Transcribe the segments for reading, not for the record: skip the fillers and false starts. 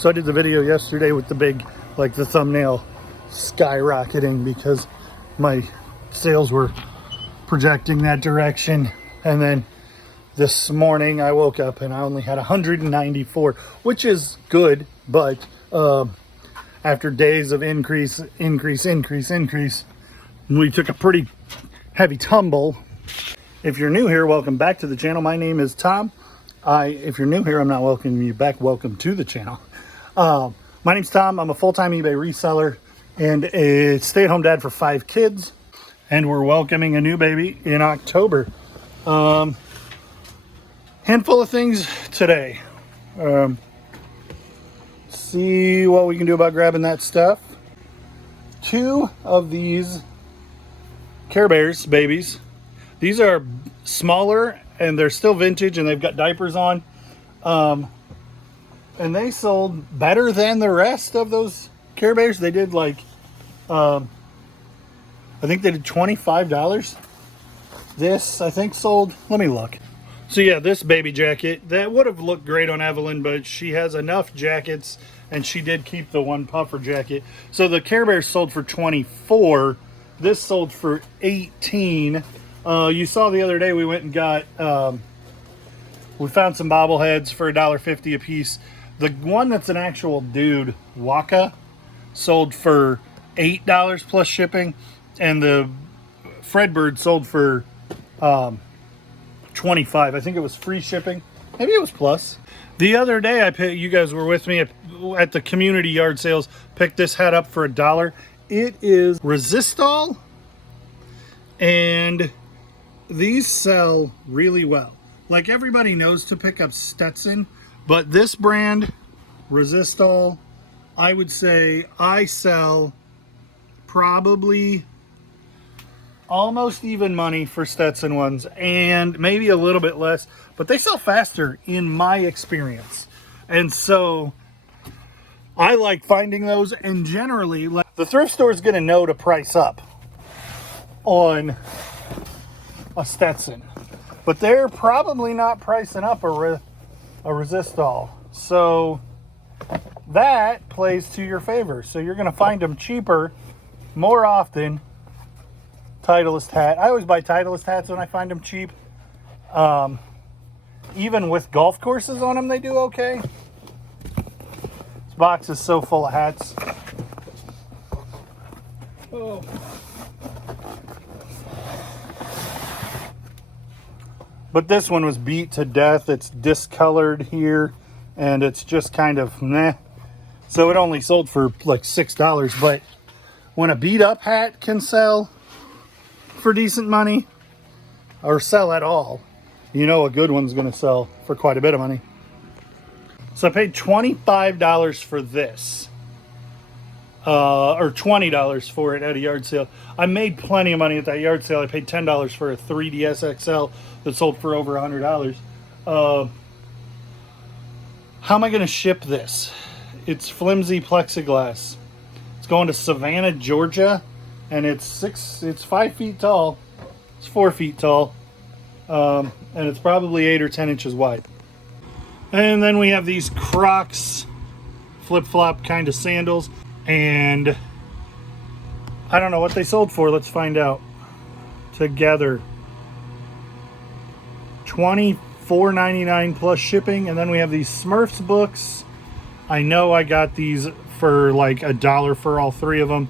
So I did the video yesterday with the big, like the thumbnail skyrocketing because my sales were projecting that direction. And then this morning I woke up and I only had 194, which is good, but after days of increase, we took a pretty heavy tumble. If you're new here, welcome back to the channel. My name is Tom. If you're new here, I'm not welcoming you back. Welcome to the channel. My name's Tom. I'm a full-time eBay reseller and a stay-at-home dad for 5 kids. And we're welcoming a new baby in October. Handful of things today. See what we can do about grabbing that stuff. 2 of these Care Bears babies. These are smaller and they're still vintage and they've got diapers on. And they sold better than the rest of those Care Bears. They did like, I think they did $25. This, I think, sold, let me look. So yeah, this baby jacket, that would have looked great on Evelyn, but she has enough jackets and she did keep the one puffer jacket. So the Care Bears sold for $24. This sold for $18. You saw the other day we went and got, we found some bobbleheads for $1.50 a piece. The one that's an actual dude, Waka, sold for $8 plus shipping, and the Fredbird sold for $25. I think it was free shipping. Maybe it was plus. The other day, you guys were with me at the community yard sales. Picked this hat up for $1. It is Resistol, and these sell really well. Like everybody knows to pick up Stetson, but this brand, Resistol, I would say I sell probably almost even money for Stetson ones and maybe a little bit less, but they sell faster in my experience. And so I like finding those, and generally like, the thrift store is going to know to price up on a Stetson, but they're probably not pricing up a Resistol. So that plays to your favor. So you're going to find them cheaper more often. Titleist hat. I always buy Titleist hats when I find them cheap. Even with golf courses on them, they do okay. This box is so full of hats. Oh. But this one was beat to death. It's discolored here, and it's just kind of meh. So it only sold for like $6. But when a beat up hat can sell for decent money, or sell at all, you know a good one's going to sell for quite a bit of money. So I paid $25 for this, or $20 for it at a yard sale. I made plenty of money at that yard sale. I paid $10 for a 3DS XL that sold for over $100. How am I going to ship this? It's flimsy plexiglass. It's going to Savannah, Georgia, and it's 5 feet tall. It's 4 feet tall, and it's probably 8 or 10 inches wide. And then we have these Crocs flip-flop kind of sandals, and I don't know what they sold for. Let's find out together. $24.99 plus shipping. And then we have these Smurfs books. I know I got these for like $1 for all 3 of them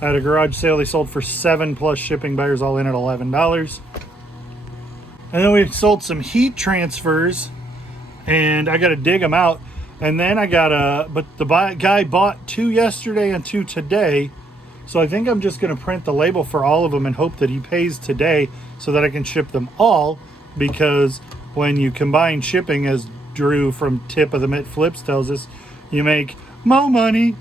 at a garage sale. They sold for $7 plus shipping, buyers all in at $11. And then we sold some heat transfers, and I got to dig them out. And then I got but the guy bought 2 yesterday and 2 today. So I think I'm just going to print the label for all of them and hope that he pays today so that I can ship them all. Because when you combine shipping, as Drew from Tip of the Mitt Flips tells us, you make more money.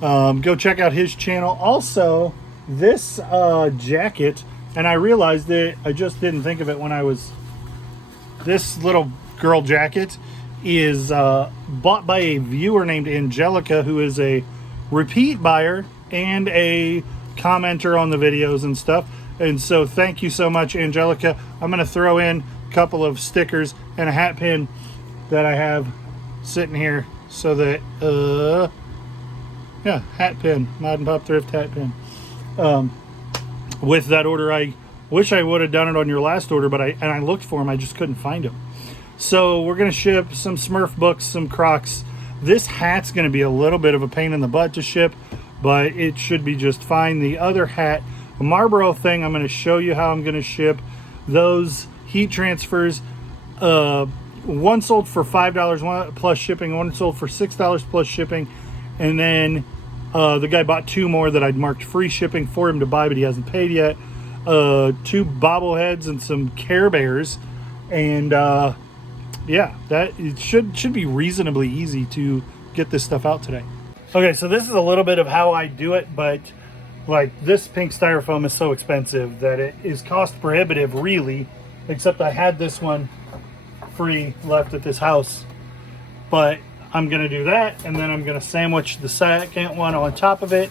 Go check out his channel. Also, this jacket, and I realized that I just didn't think of it when I was, this little girl jacket is bought by a viewer named Angelica, who is a repeat buyer and a commenter on the videos and stuff. And so thank you so much, Angelica. I'm going to throw in a couple of stickers and a hat pin that I have sitting here so that yeah, hat pin, Mod and Pop Thrift hat pin. With that order, I wish I would have done it on your last order, but I looked for them, I just couldn't find them. So we're gonna ship some Smurf books, some Crocs. This hat's gonna be a little bit of a pain in the butt to ship, but it should be just fine. The other hat, the Marlboro thing, I'm gonna show you how I'm gonna ship those heat transfers. One sold for $5 plus shipping, one sold for $6 plus shipping, and then the guy bought two more that I'd marked free shipping for him to buy, but he hasn't paid yet. Two bobbleheads and some Care Bears, and yeah, that it should be reasonably easy to get this stuff out today. Okay, so this is a little bit of how I do it, but like this pink styrofoam is so expensive that it is cost prohibitive, really, except I had this one free left at this house. But I'm gonna do that, and then I'm gonna sandwich the second one on top of it,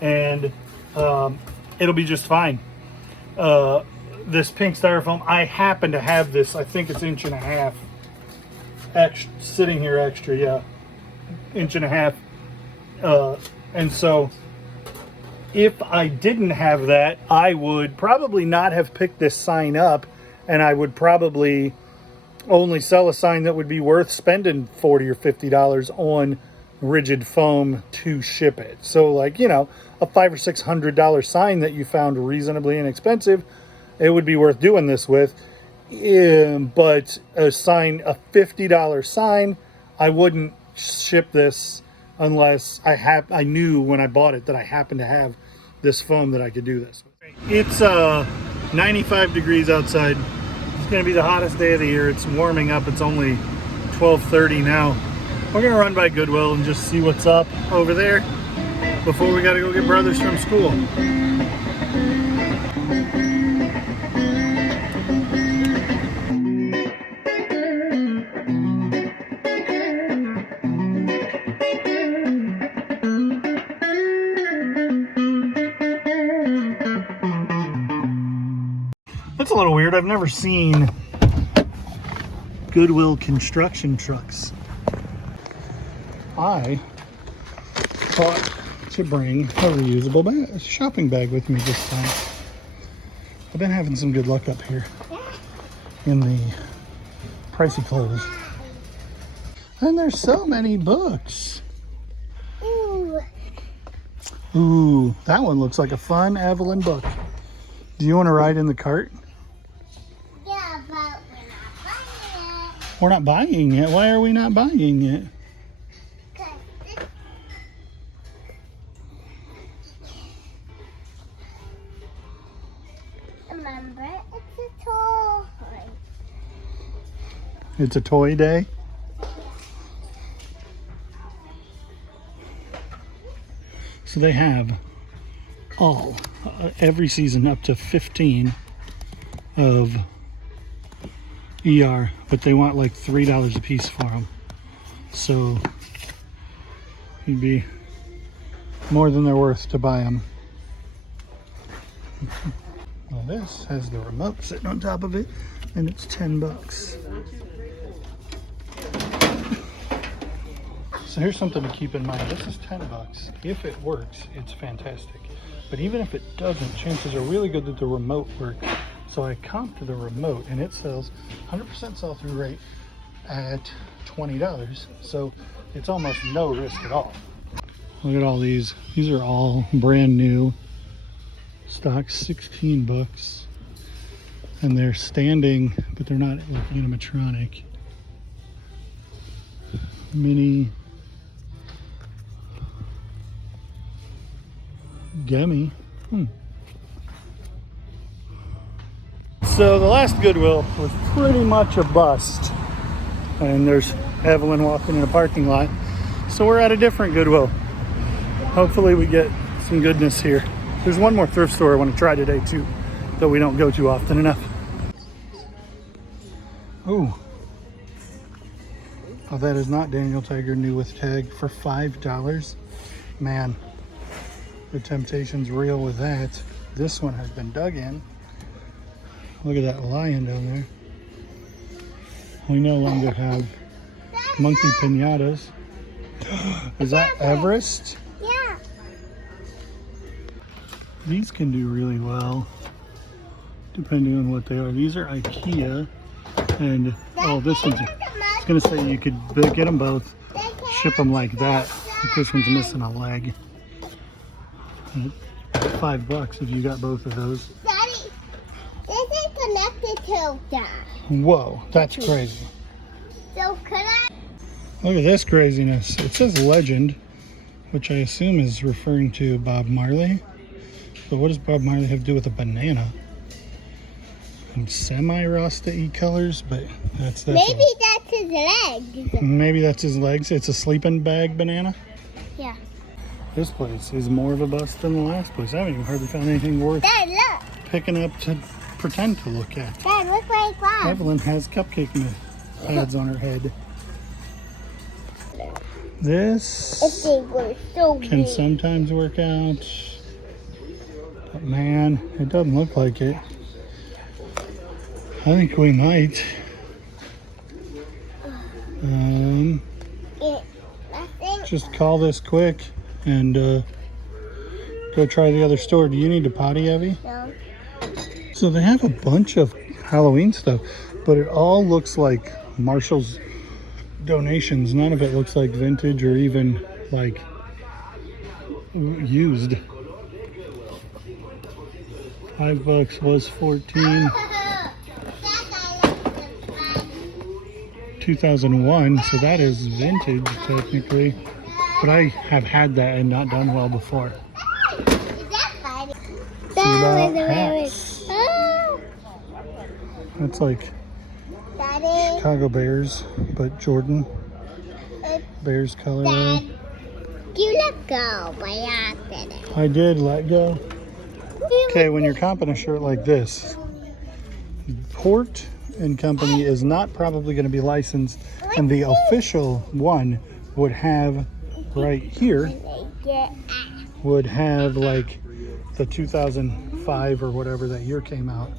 and it'll be just fine. This pink styrofoam, I happen to have this, I think it's 1.5 inches extra, sitting here extra, yeah, 1.5 inches. And so if I didn't have that, I would probably not have picked this sign up, and I would probably only sell a sign that would be worth spending $40 or $50 on rigid foam to ship it. So like, you know, a $500 or $600 sign that you found reasonably inexpensive, it would be worth doing this with. But a sign, a $50 sign, I wouldn't ship this unless I knew when I bought it that I happened to have this foam that I could do this with. It's 95 degrees outside. It's going to be the hottest day of the year. It's warming up. It's only 12:30 now. We're going to run by Goodwill and just see what's up over there before we got to go get brothers from school. That's a little weird. I've never seen Goodwill construction trucks. I thought to bring a reusable shopping bag with me this time. I've been having some good luck up here in the pricey clothes. And there's so many books. Ooh, that one looks like a fun Evelyn book. Do you want to ride in the cart? Yeah, but we're not buying it. We're not buying it. Why are we not buying it? Remember, it's a toy. It's a toy day. So they have every season up to 15 of ER, but they want like $3 a piece for them. So it'd be more than they're worth to buy them. Well, this has the remote sitting on top of it, and it's $10. So here's something to keep in mind. This is $10. If it works, it's fantastic. But even if it doesn't, chances are really good that the remote works. So I comped the remote, and it sells 100% sell-through rate at $20. So it's almost no risk at all. Look at all these. These are all brand new. Stock 16 bucks. And they're standing, but they're not animatronic. Mini Gummy. So the last Goodwill was pretty much a bust. And there's Evelyn walking in a parking lot. So we're at a different Goodwill. Hopefully we get some goodness here. There's one more thrift store I want to try today too, though we don't go too often enough. Ooh. Oh, that is not Daniel Tiger new with tag for $5. Man, the temptation's real with that. This one has been dug in. Look at that lion down there. We no longer have monkey pinatas. Is that Everest? Yeah. These can do really well, depending on what they are. These are IKEA, and oh, this one's. I was gonna say you could get them both, ship them like that. This one's missing a leg. $5 if you got both of those. Daddy, this is connected to that. Whoa, that's crazy. So could I? Look at this craziness. It says legend, which I assume is referring to Bob Marley. But what does Bob Marley have to do with a banana? And semi-Rasta-y colors, but that's Maybe that's his legs. maybe that's his legs. It's a sleeping bag banana. Yeah. This place is more of a bust than the last place. I haven't even hardly found anything worth Dad, look. picking up to pretend to look at. Dad, look like that. Evelyn has cupcake pads on her head. This can sometimes work out, but man, it doesn't look like it. I think we might. Just call this quick and go try the other store. Do you need to potty, Evie? No. So they have a bunch of Halloween stuff, but it all looks like Marshall's donations. None of it looks like vintage or even like used. $5 was 14. 2001, so that is vintage technically, but I have had that and not done well before. That's like Chicago Bears, but Jordan Bears colorway. You let go by accident. I did let go. Okay, when you're comping a shirt like this, Port and Company is not probably going to be licensed, and the official one would have right here would have like the 2005 or whatever that year came out,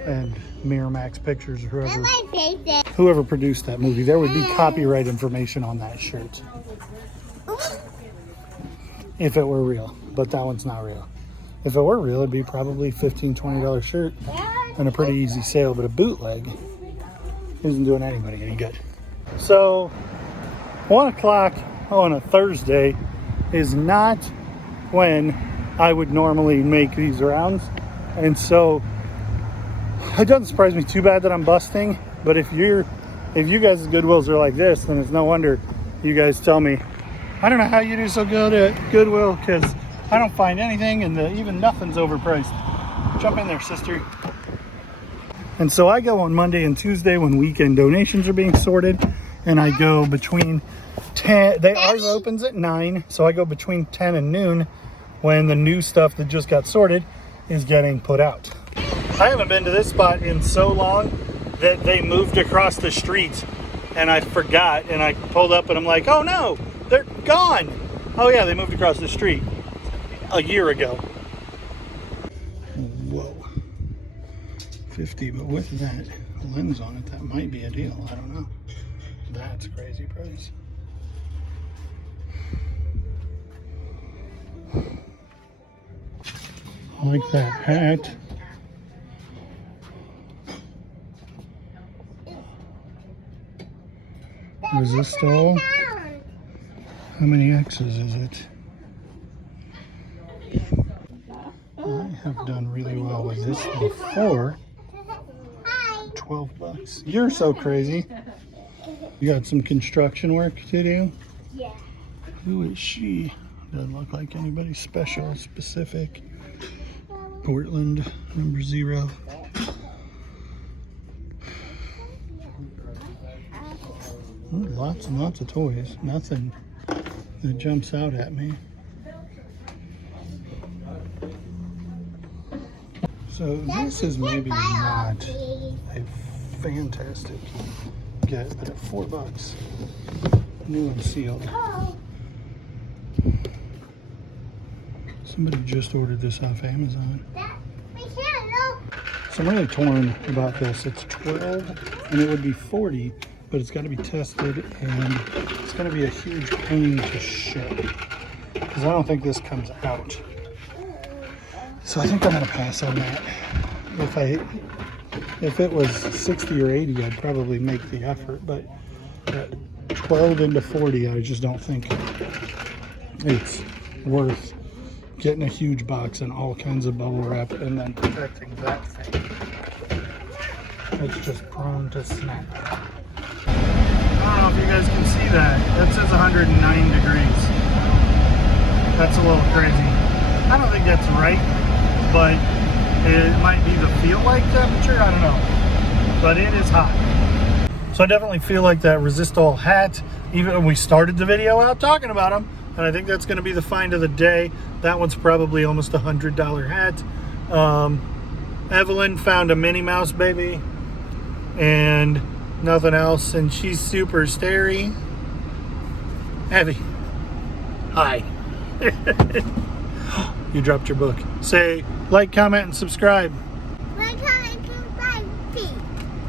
and Miramax Pictures or whoever produced that movie. There would be copyright information on that shirt if it were real, but that one's not real. If it were real, it'd be probably $15-$20 shirt and a pretty easy sale, but a bootleg isn't doing anybody any good. So 1 o'clock on a Thursday is not when I would normally make these rounds, and so it doesn't surprise me too bad that I'm busting. But if you guys' Goodwills are like this, then it's no wonder you guys tell me, I don't know how you do so good at Goodwill, because I don't find anything, and even nothing's overpriced. Jump in there, sister. And so I go on Monday and Tuesday when weekend donations are being sorted, and I go between 10, ours opens at 9, so I go between 10 and noon when the new stuff that just got sorted is getting put out. I haven't been to this spot in so long that they moved across the street, and I forgot, and I pulled up and I'm like, oh no, they're gone. Oh yeah, they moved across the street a year ago. Whoa. 50, but with that lens on it, that might be a deal. I don't know. That's a crazy price. I like that hat. Resistol. How many X's is it? I have done really well with this before. $12. You're so crazy. You got some construction work to do? Yeah. Who is she? Doesn't look like anybody special, specific. Portland, number 0. Oh, lots and lots of toys. Nothing that jumps out at me. So this is maybe not a fantastic get, but at $4, new and sealed. Somebody just ordered this off Amazon. So I'm really torn about this. It's 12 and it would be 40 but it's got to be tested, and it's going to be a huge pain to ship because I don't think this comes out. So I think I'm going to pass on that. If it was 60 or 80, I'd probably make the effort, but at 12 into 40, I just don't think it's worth getting a huge box and all kinds of bubble wrap and then protecting that thing. It's just prone to snap. I don't know if you guys can see that. That says 109 degrees. That's a little crazy. I don't think that's right, but it might be the feel-like temperature. I don't know. But it is hot. So I definitely feel like that Resistol hat, even when we started the video out talking about them, and I think that's going to be the find of the day. That one's probably almost a $100 hat. Evelyn found a Minnie Mouse baby and nothing else, and she's super starry. Evie, hi. You dropped your book. Say like, comment, and subscribe. Like, comment, subscribe,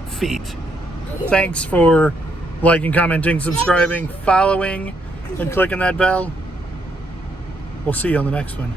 Feet. Thanks for liking, commenting, subscribing, following, and clicking that bell. We'll see you on the next one.